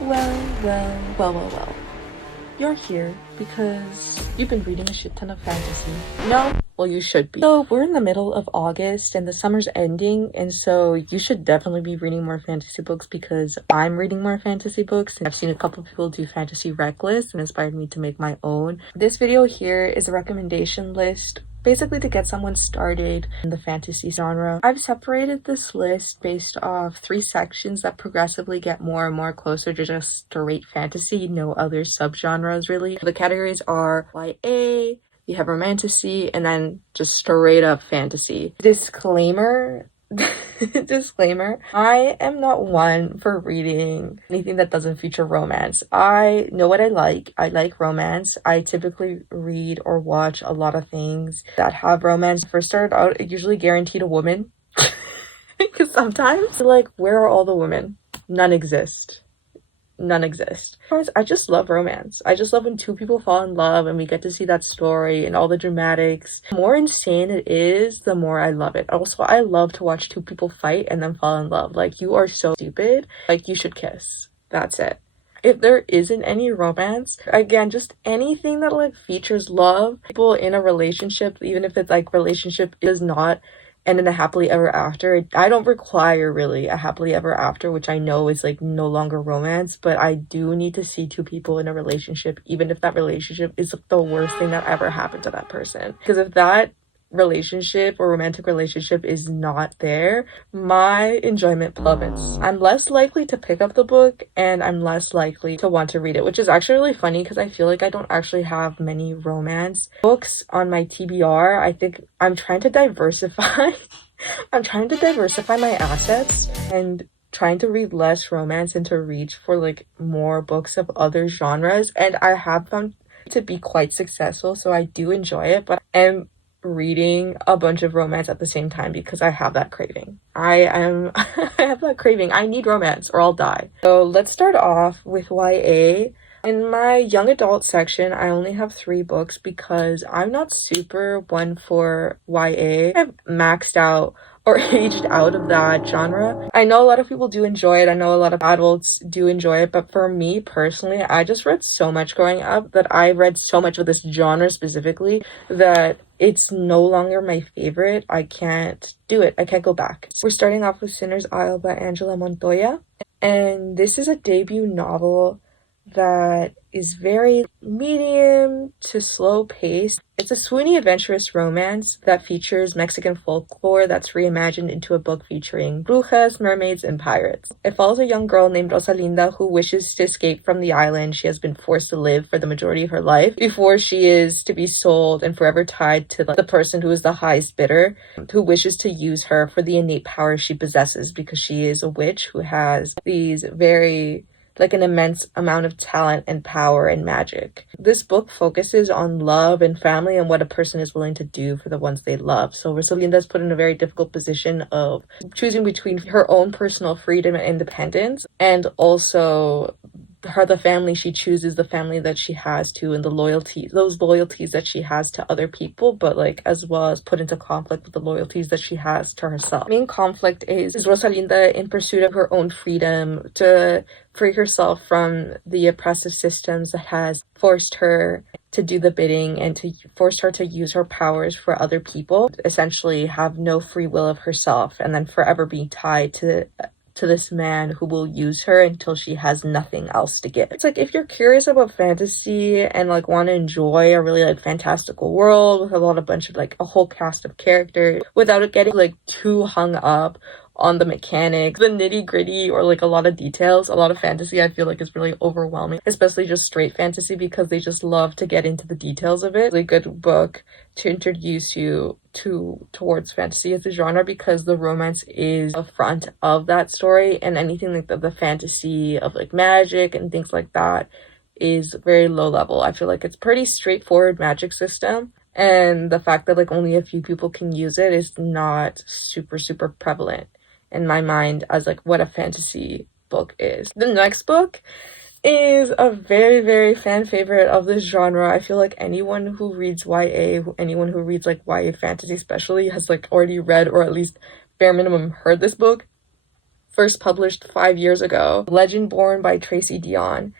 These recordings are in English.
Well. You're here because you've been reading a shit ton of fantasy. No? Well, you should be. So, we're in the middle of August and the summer's ending, and so you should definitely be reading more fantasy books because I'm reading more fantasy books, and I've seen a couple of people do fantasy rec lists and inspired me to make my own. This video here is a recommendation list basically to get someone started in the fantasy genre. I've separated this list based off 3 sections that progressively get more and more closer to just straight fantasy, no other subgenres really. The categories are YA, you have romantasy, and then just straight up fantasy. Disclaimer, I am not one for reading anything that doesn't feature romance. I know what I like. I like romance. I typically read or watch a lot of things that have romance. First started out, it usually guaranteed a woman. Because sometimes, like, where are all the women? None exist. I just love romance. I just love when 2 people fall in love and we get to see that story and all the dramatics. The more insane it is, the more I love it. Also, I love to watch 2 people fight and then fall in love. Like, you are so stupid. Like, you should kiss. That's it. If there isn't any romance, again, just anything that like features love, people in a relationship, even if it's like relationship is not and in a happily ever after, I don't require really a happily ever after, which I know is like no longer romance, but I do need to see 2 people in a relationship, even if that relationship is the worst thing that ever happened to that person. Because if that relationship or romantic relationship is not there, my enjoyment plummets. I'm less likely to pick up the book and I'm less likely to want to read it, which is actually really funny because I feel like I don't actually have many romance books on my TBR. I think I'm trying to diversify. I'm trying to diversify my assets and trying to read less romance and to reach for like more books of other genres, and I have found to be quite successful, so I do enjoy it, but I'm reading a bunch of romance at the same time because I have that craving. I have that craving. I need romance or I'll die. So let's start off with YA. In my young adult section, I only have 3 books because I'm not super one for YA. I've maxed out or aged out of that genre. I know a lot of people do enjoy it. I know a lot of adults do enjoy it, but for me personally, I just read so much growing up that I read so much of this genre specifically that it's no longer my favorite. I can't do it. I can't go back. We're starting off with Sinner's Isle by Angela Montoya, and this is a debut novel that is very medium to slow paced. It's a swoony adventurous romance that features Mexican folklore that's reimagined into a book featuring brujas, mermaids, and pirates. It follows a young girl named Rosalinda who wishes to escape from the island she has been forced to live for the majority of her life before she is to be sold and forever tied to the person who is the highest bidder, who wishes to use her for the innate power she possesses because she is a witch who has these very like an immense amount of talent and power and magic. This book focuses on love and family and what a person is willing to do for the ones they love. So Rosalinda is put in a very difficult position of choosing between her own personal freedom and independence and also the family she chooses, the family that she has to, and those loyalties that she has to other people, but like as well as put into conflict with the loyalties that she has to herself. The main conflict is Rosalinda in pursuit of her own freedom to free herself from the oppressive systems that has forced her to do the bidding and to force her to use her powers for other people, essentially have no free will of herself, and then forever be tied to this man who will use her until she has nothing else to give. It's like, if you're curious about fantasy and like want to enjoy a really like fantastical world with a bunch of like a whole cast of characters without it getting like too hung up on the mechanics, the nitty-gritty, or like a lot of details. A lot of fantasy I feel like is really overwhelming, especially just straight fantasy, because they just love to get into the details of it. It's a good book to introduce you towards fantasy as a genre because the romance is a front of that story, and anything like the fantasy of like magic and things like that is very low level. I feel like it's pretty straightforward magic system, and the fact that like only a few people can use it is not super prevalent in my mind as like what a fantasy book is. The next book is a very fan favorite of this genre. I feel like anyone who reads YA, anyone who reads like YA fantasy especially, has like already read or at least bare minimum heard this book. first published 5 years ago. Legendborn by Tracy Deonn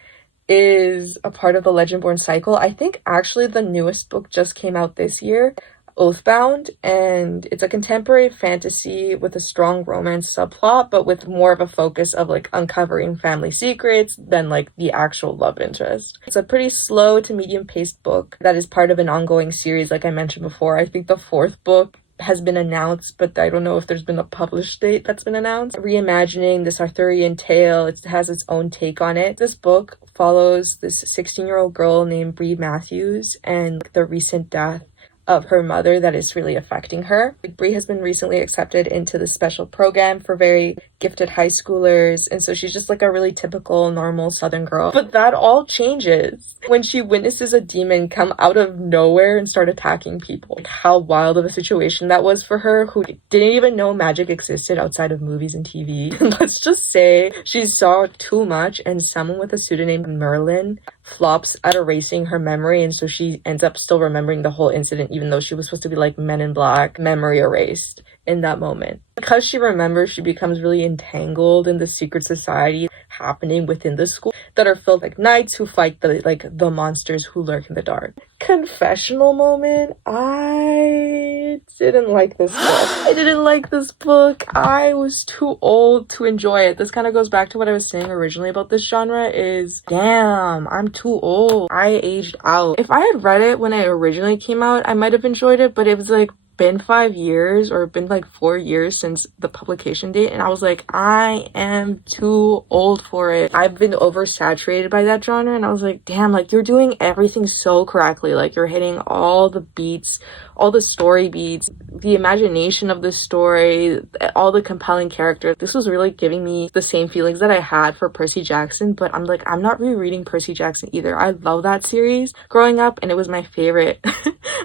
is a part of the Legendborn cycle. I think actually the newest book just came out this year, Oathbound, and it's a contemporary fantasy with a strong romance subplot, but with more of a focus of like uncovering family secrets than like the actual love interest. It's a pretty slow to medium paced book that is part of an ongoing series, like I mentioned before. I think the fourth book has been announced, but I don't know if there's been a published date that's been announced. Reimagining this Arthurian tale, it has its own take on it. This book follows this 16-year-old girl named Bree Matthews and the recent death of her mother that is really affecting her. Bree has been recently accepted into the special program for very gifted high schoolers, and so she's just like a really typical normal southern girl. But that all changes when she witnesses a demon come out of nowhere and start attacking people. Like, how wild of a situation that was for her, who didn't even know magic existed outside of movies and TV. Let's just say she saw too much, and someone with a pseudonym Merlin flops at erasing her memory, and so she ends up still remembering the whole incident, even though she was supposed to be like Men in Black, memory erased in that moment. Because she remembers, she becomes really entangled in the secret society happening within the school that are filled like knights who fight the monsters who lurk in the dark. Confessional moment, I didn't like this book. I was too old to enjoy it. This kind of goes back to what I was saying originally about this genre is, damn, I'm too old. I aged out. If I had read it when it originally came out, I might have enjoyed it, but it was like been 5 years or been like 4 years since the publication date, and I was like, I am too old for it. I've been oversaturated by that genre, and I was like, damn, like you're doing everything so correctly. Like you're hitting all the beats, all the story beats, the imagination of the story, all the compelling characters. This was really giving me the same feelings that I had for Percy Jackson, but I'm like, I'm not rereading Percy Jackson either. I love that series growing up, and it was my favorite.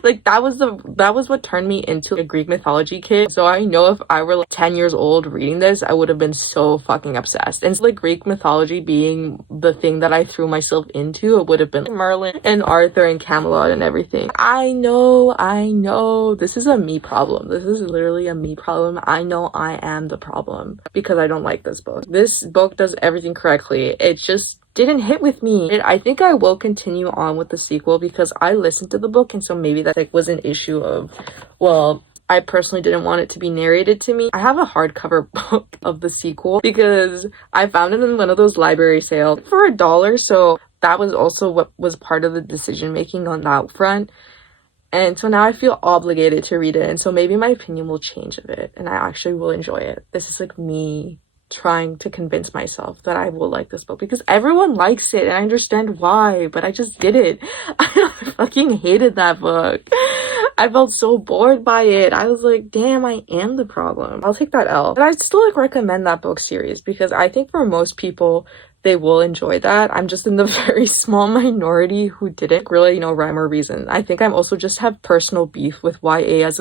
Like that was what turned me into a Greek mythology kid. So I know if I were like 10 years old reading this, I would have been so fucking obsessed. And so like Greek mythology being the thing that I threw myself into, it would have been like Merlin and Arthur and Camelot and everything. I know this is a me problem. This is literally a me problem. I know I am the problem because I don't like this book. This book does everything correctly. It just didn't hit with me. I think I will continue on with the sequel because I listened to the book, and so maybe that like was an issue of, well, I personally didn't want it to be narrated to me. I have a hardcover book of the sequel because I found it in one of those library sales for $1, so that was also what was part of the decision making on that front. And so now I feel obligated to read it, and so maybe my opinion will change a bit and I actually will enjoy it. This is like me trying to convince myself that I will like this book because everyone likes it and I understand why, but I just didn't. I fucking hated that book. I felt so bored by it. I was like, damn, I am the problem. I'll take that L. But I'd still like recommend that book series because I think for most people, they will enjoy that. I'm just in the very small minority who didn't really, rhyme or reason. I think I'm also just have personal beef with YA as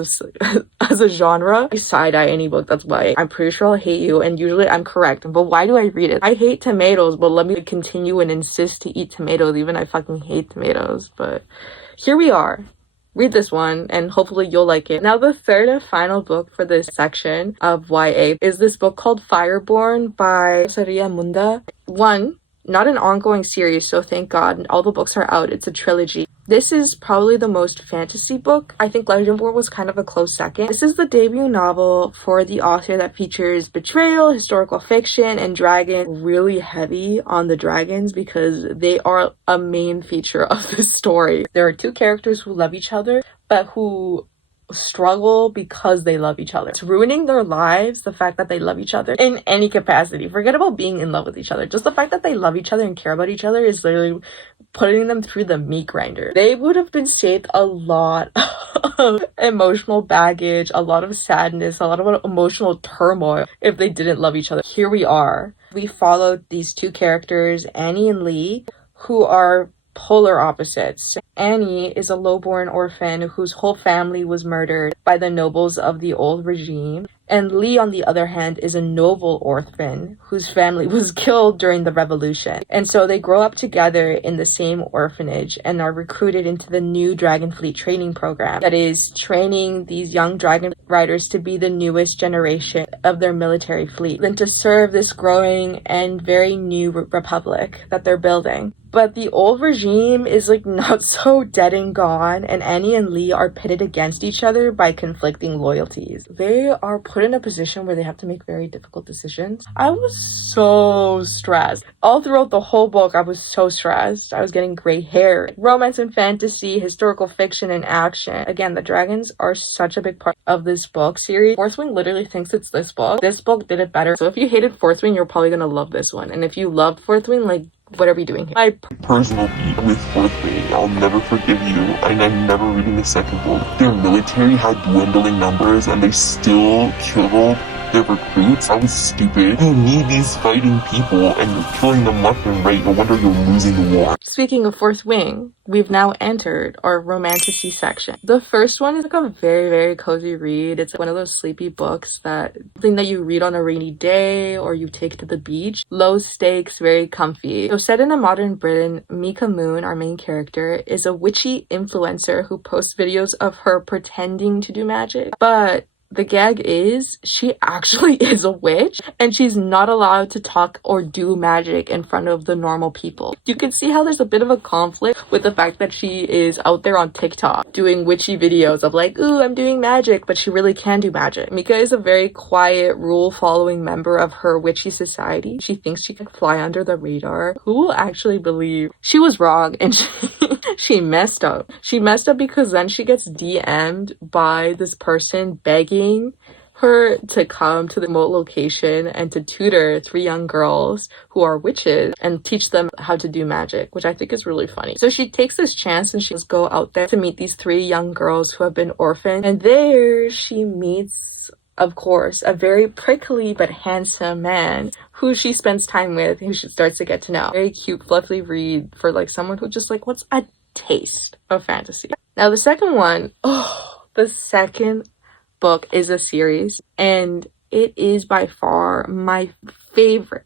a genre. I side-eye any book that's YA. I'm pretty sure I'll hate you, and usually I'm correct. But why do I read it? I hate tomatoes, but let me continue and insist to eat tomatoes, even I fucking hate tomatoes. But here we are. Read this one and hopefully you'll like it. Now, the third and final book for this section of YA is this book called Fireborn by Saria Munda. One, not an ongoing series, so thank God. All the books are out. It's a trilogy. This is probably the most fantasy book. I think Legendborn was kind of a close second. This is the debut novel for the author that features betrayal, historical fiction, and dragon. Really heavy on the dragons because they are a main feature of this story. There are two characters who love each other, but who struggle because they love each other. It's ruining their lives, the fact that they love each other in any capacity. Forget about being in love with each other. Just the fact that they love each other and care about each other is literally putting them through the meat grinder. They would have been saved a lot of emotional baggage, a lot of sadness, a lot of emotional turmoil if they didn't love each other. Here we are. We followed these two characters, Annie and Lee, who are polar opposites. Annie is a lowborn orphan whose whole family was murdered by the nobles of the old regime. And Lee, on the other hand, is a noble orphan whose family was killed during the revolution. And so they grow up together in the same orphanage and are recruited into the new Dragonfleet training program that is training these young dragon riders to be the newest generation of their military fleet, and to serve this growing and very new republic that they're building. But the old regime is like not so dead and gone, and Annie and Lee are pitted against each other by conflicting loyalties. They are put in a position where they have to make very difficult decisions. I was so stressed. All throughout the whole book, I was so stressed. I was getting gray hair. Romance and fantasy, historical fiction, and action. Again, the dragons are such a big part of this book series. Fourth Wing literally thinks it's this book. This book did it better. So if you hated Fourth Wing, you're probably gonna love this one. And if you loved Fourth Wing, like, what are we doing here? My personal beef with Fourth Wing, I'll never forgive you, and I'm never reading the second book. Their military had dwindling numbers and they still killed their recruits. I was stupid. You need these fighting people and you're killing them left and right. No wonder you're losing the war. Speaking of Fourth Wing, we've now entered our Romantasy section. The first one is like a very, very cozy read. It's one of those sleepy books that you read on a rainy day or you take to the beach. Low stakes, very comfy. So set in a modern Britain, Mika Moon, our main character, is a witchy influencer who posts videos of her pretending to do magic. But the gag is she actually is a witch and she's not allowed to talk or do magic in front of the normal people. You can see how there's a bit of a conflict with the fact that she is out there on TikTok doing witchy videos of like, ooh, I'm doing magic, but she really can do magic. Mika is a very quiet, rule-following member of her witchy society. She thinks she can fly under the radar. Who will actually believe she was wrong and she messed up. She messed up because then she gets DM'd by this person begging her to come to the remote location and to tutor 3 young girls who are witches and teach them how to do magic, which I think is really funny. So she takes this chance and she just go out there to meet these 3 young girls who have been orphaned. And there she meets, of course, a very prickly but handsome man who she spends time with, who she starts to get to know. Very cute, fluffy read for like someone who just like wants a taste of fantasy. Now the second one, the second book is a series and it is by far my favorite,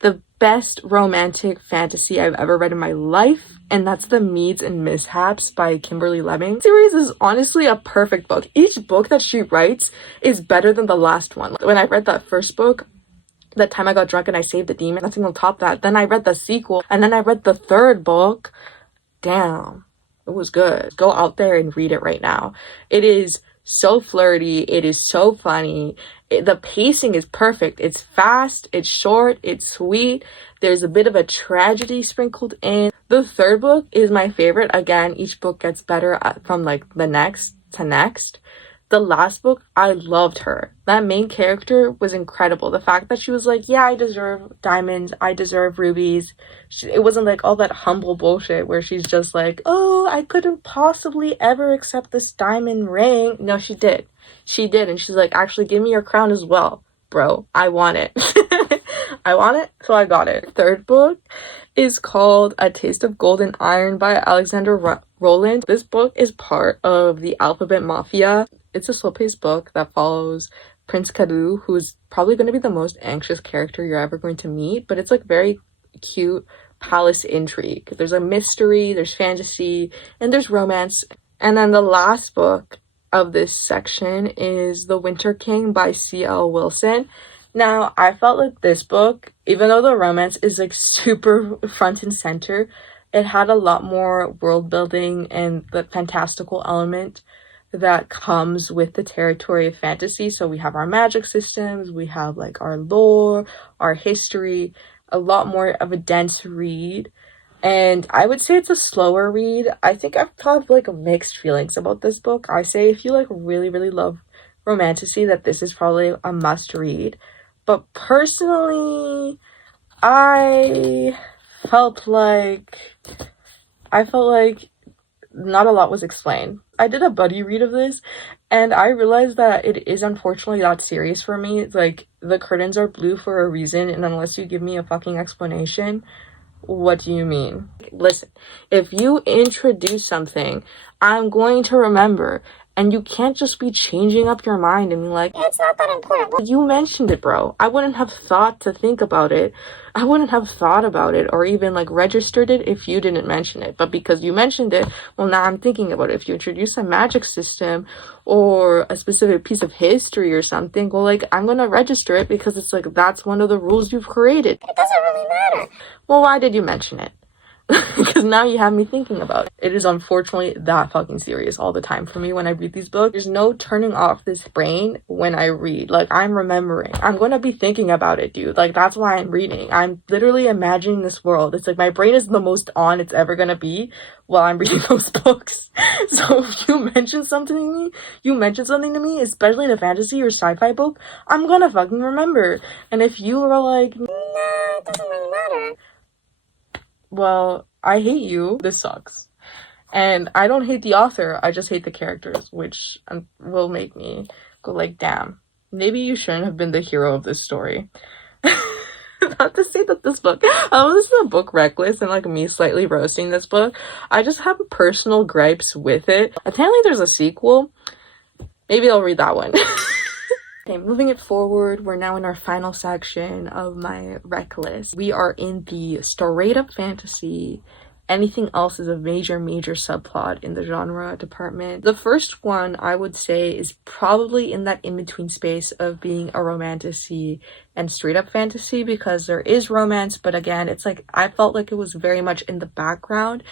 the best romantic fantasy I've ever read in my life, and that's The Meads and Mishaps by Kimberly Lemming. The series is honestly a perfect book. Each book that she writes is better than the last one. When I read that first book, That Time I Got Drunk and I Saved the Demon, nothing will top that. Then I read the sequel and then I read the third book. Damn, it was good. Go out there and read it right now. It is so flirty, it is so funny, the pacing is perfect, it's fast, it's short, it's sweet, there's a bit of a tragedy sprinkled in. The third book is my favorite. Again, each book gets better from like the next to next. The last book, I loved her. That main character was incredible. The fact that she was like, yeah, I deserve diamonds, I deserve rubies. It wasn't like all that humble bullshit where she's just like, oh, I couldn't possibly ever accept this diamond ring. No, she did. She did. And she's like, actually, give me your crown as well, bro. I want it. I want it, so I got it. Third book is called A Taste of Gold and Iron by Alexander Rowland. This book is part of the Alphabet Mafia. It's a slow-paced book that follows Prince Kadu, who's probably going to be the most anxious character you're ever going to meet, but it's like very cute palace intrigue. There's a mystery, there's fantasy, and there's romance. And then the last book of this section is The Winter King by C.L. Wilson. Now, I felt like this book, even though the romance is like super front and center, it had a lot more world building and the fantastical element that comes with the territory of fantasy. So we have our magic systems, we have like our lore, our history, a lot more of a dense read. And I would say it's a slower read. I think I've kind of like mixed feelings about this book. I say if you like really, really love romantasy, that this is probably a must read. But personally, I felt like not a lot was explained. I did a buddy read of this and I realized that it is unfortunately that serious for me. It's like the curtains are blue for a reason, and unless you give me a fucking explanation, What do you mean? Listen, if you introduce something, I'm going to remember. And you can't just be changing up your mind and be like, it's not that important. You mentioned it, bro. I wouldn't have thought to think about it. I wouldn't have thought about it or even like registered it if you didn't mention it. But because you mentioned it, well, now I'm thinking about it. If you introduce a magic system or a specific piece of history or something, well, like, I'm gonna register it because it's like, that's one of the rules you've created. It doesn't really matter. Well, why did you mention it? Because now you have me thinking about it. It is unfortunately that fucking serious all the time for me when I read these books. There's no turning off this brain when I read. Like, I'm remembering. I'm gonna be thinking about it, dude. Like, that's why I'm reading. I'm literally imagining this world. It's like my brain is the most on it's ever gonna be while I'm reading those books. So if you mention something to me, especially in a fantasy or sci-fi book, I'm gonna fucking remember. And if you are like, nah, it doesn't really matter, well, I hate you. This sucks. And I don't hate the author, I just hate the characters, which will make me go like, damn, maybe you shouldn't have been the hero of this story. Not to say that this book, this is a book reckless and like me slightly roasting this book. I just have personal gripes with it. Apparently there's a sequel. Maybe I'll read that one. Okay, moving it forward, we're now in our final section of my rec list. We are in the straight up fantasy. Anything else is a major subplot in the genre department. The first one I would say is probably in that in-between space of being a romantasy and straight up fantasy, because there is romance, but again, it's like I felt like it was very much in the background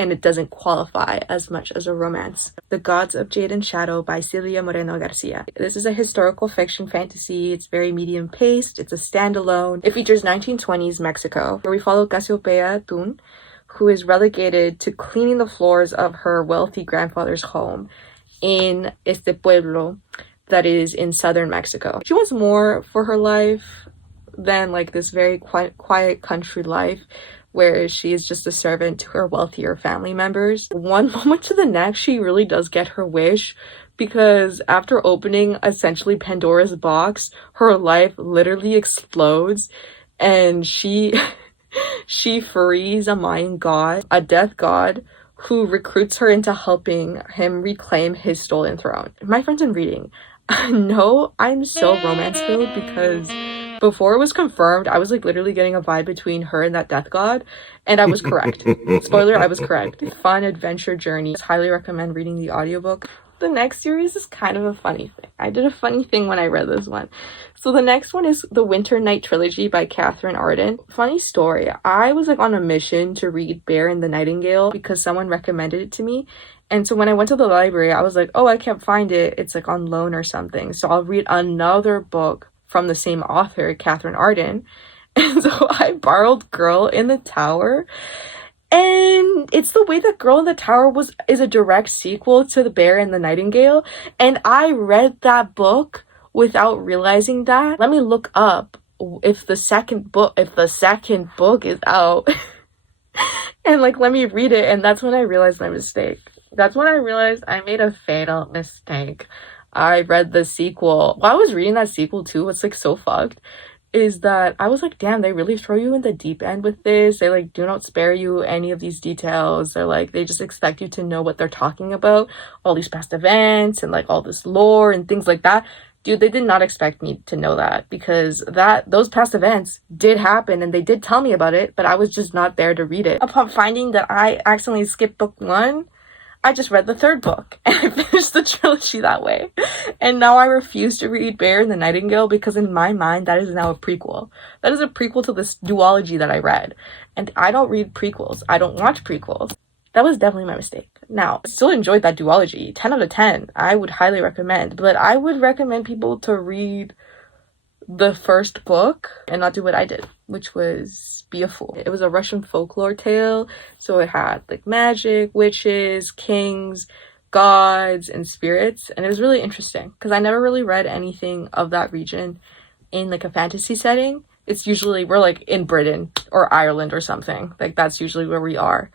and it doesn't qualify as much as a romance. The Gods of Jade and Shadow by Celia Moreno Garcia. This is a historical fiction fantasy. It's very medium paced. It's a standalone. It features 1920s Mexico, where we follow Cassiopeia Tun, who is relegated to cleaning the floors of her wealthy grandfather's home in este pueblo that is in southern Mexico. She wants more for her life than like this very quiet country life where she is just a servant to her wealthier family members. One moment to the next, she really does get her wish, because after opening essentially Pandora's box, her life literally explodes and she frees a Mayan god, a death god, who recruits her into helping him reclaim his stolen throne. My friends in reading, no, I'm so romance filled because before it was confirmed, I was like literally getting a vibe between her and that death god, and I was correct. Spoiler, I was correct. Fun adventure journey. I highly recommend reading the audiobook. The next series is kind of a funny thing. I did a funny thing when I read this one. So the next one is the Winter Night Trilogy by Catherine Arden. Funny story, I was like on a mission to read Bear and the Nightingale because someone recommended it to me. And so when I went to the library, I was like, oh, I can't find it. It's like on loan or something. So I'll read another book from the same author, Catherine Arden. And so I borrowed Girl in the Tower. And it's the way that Girl in the Tower is a direct sequel to The Bear and the Nightingale. And I read that book without realizing that. Let me look up if the second book is out. And like, let me read it. And that's when I realized my mistake. That's when I realized I made a fatal mistake. I read the sequel. While I was reading that sequel too, what's like so fucked is that I was like, damn, they really throw you in the deep end with this. They like do not spare you any of these details. They're like, they just expect you to know what they're talking about, all these past events and like all this lore and things like that. Dude, they did not expect me to know that, because those past events did happen and they did tell me about it, but I was just not there to read it. Upon finding that I accidentally skipped book 1, I just read the third book and I finished the trilogy that way. And now I refuse to read Bear and the Nightingale because in my mind, that is now a prequel. That is a prequel to this duology that I read. And I don't read prequels. I don't watch prequels. That was definitely my mistake. Now, I still enjoyed that duology. 10 out of 10. I would highly recommend. But I would recommend people to read the first book and not do what I did, which was be a fool. It was a Russian folklore tale, so it had like magic, witches, kings, gods, and spirits, and it was really interesting because I never really read anything of that region in like a fantasy setting. It's usually we're like in Britain or Ireland or something, like that's usually where we are.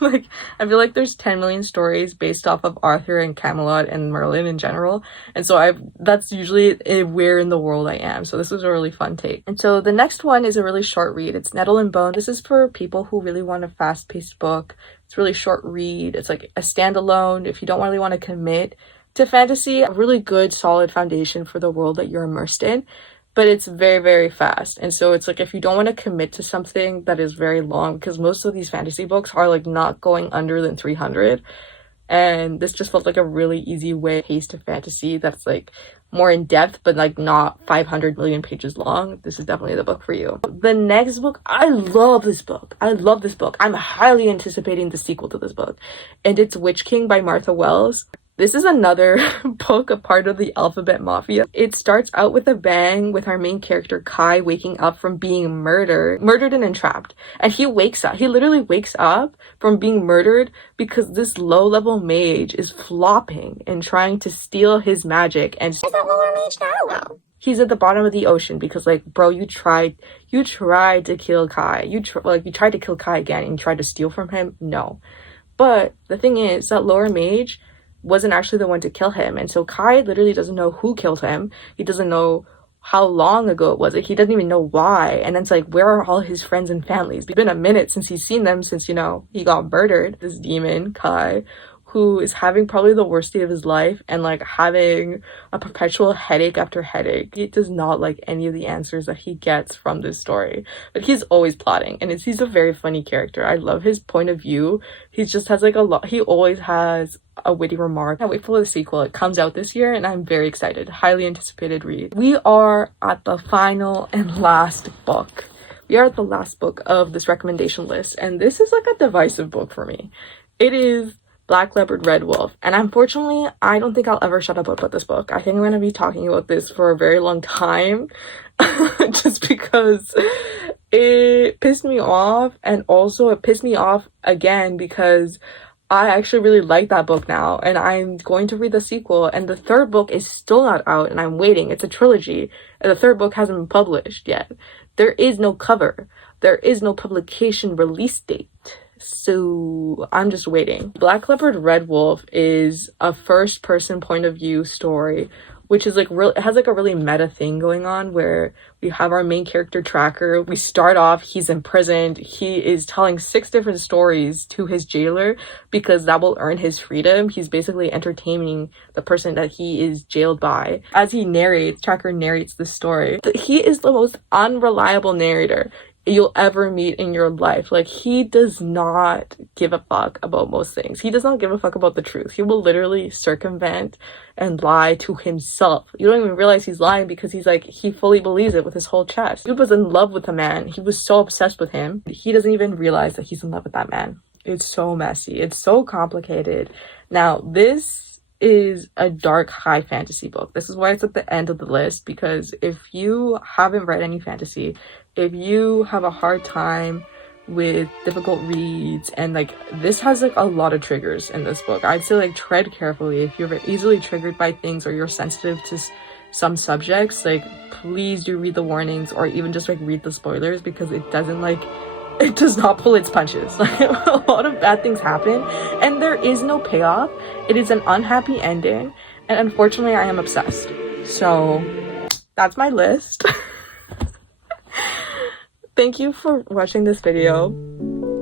Like, I feel like there's 10 million stories based off of Arthur and Camelot and Merlin in general. And so that's usually where in the world I am. So this was a really fun take. And so the next one is a really short read. It's Nettle and Bone. This is for people who really want a fast-paced book. It's a really short read. It's like a standalone if you don't really want to commit to fantasy. A really good, solid foundation for the world that you're immersed in. But it's very, very fast. And so it's like if you don't want to commit to something that is very long, because most of these fantasy books are like not going under than 300. And this just felt like a really easy way to taste of fantasy that's like more in depth, but like not 500 million pages long. This is definitely the book for you. The next book, I love this book. I love this book. I'm highly anticipating the sequel to this book. And it's Witch King by Martha Wells. This is another book, a part of the Alphabet Mafia. It starts out with a bang with our main character Kai waking up from being murdered and entrapped. And he literally wakes up from being murdered because this low-level mage is flopping and trying to steal his magic. And where's that lower mage now? He's at the bottom of the ocean because, like, bro, you tried to kill Kai. You tried to kill Kai again and you tried to steal from him. No. But the thing is, that lower mage wasn't actually the one to kill him. And so Kai literally doesn't know who killed him. He doesn't know how long ago it was. Like, he doesn't even know why. And then it's like, where are all his friends and families? It's been a minute since he's seen them, since, you know, he got murdered. This demon, Kai, who is having probably the worst day of his life and like having a perpetual headache after headache. He does not like any of the answers that he gets from this story, but he's always plotting, and he's a very funny character. I love his point of view. He just has like he always has a witty remark. I wait for the sequel. It comes out this year and I'm very excited. Highly anticipated read. We are at the final and last book. We are at the last book of this recommendation list, and this is like a divisive book for me. It is Black Leopard Red Wolf, and unfortunately I don't think I'll ever shut up about this book. I think I'm going to be talking about this for a very long time just because it pissed me off, and also it pissed me off again because I actually really like that book now, and I'm going to read the sequel, and the third book is still not out, and I'm waiting. It's a trilogy, and the third book hasn't been published yet. There is no cover. There is no publication release date. So I'm just waiting. Black Leopard Red Wolf is a first-person point of view story, which is like it has like a really meta thing going on where we have our main character Tracker. We start off, he's imprisoned. He is telling 6 different stories to his jailer because that will earn his freedom. He's basically entertaining the person that he is jailed by. As Tracker narrates the story. He is the most unreliable narrator you'll ever meet in your life. Like, he does not give a fuck about most things. He does not give a fuck about the truth. He will literally circumvent and lie to himself. You don't even realize he's lying because he's like, he fully believes it with his whole chest. He was in love with a man. He was so obsessed with him. He doesn't even realize that he's in love with that man. It's so messy. It's so complicated. Now, this is a dark high fantasy book. This is why it's at the end of the list, because if you haven't read any fantasy, if you have a hard time with difficult reads, and like this has like a lot of triggers in this book, I'd say like tread carefully. If you're easily triggered by things or you're sensitive to some subjects, like please do read the warnings or even just like read the spoilers, because it does not pull its punches. Like, a lot of bad things happen and there is no payoff. It is an unhappy ending, and unfortunately I am obsessed. So that's my list. Thank you for watching this video.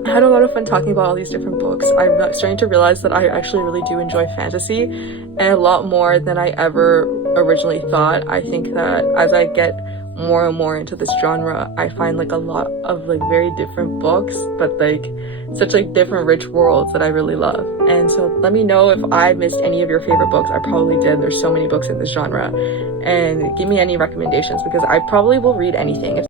I had a lot of fun talking about all these different books. I'm starting to realize that I actually really do enjoy fantasy, and a lot more than I ever originally thought. I think that as I get more and more into this genre, I find like a lot of like very different books, but like such like different rich worlds that I really love. And so let me know if I missed any of your favorite books. I probably did. There's so many books in this genre, and give me any recommendations because I probably will read anything.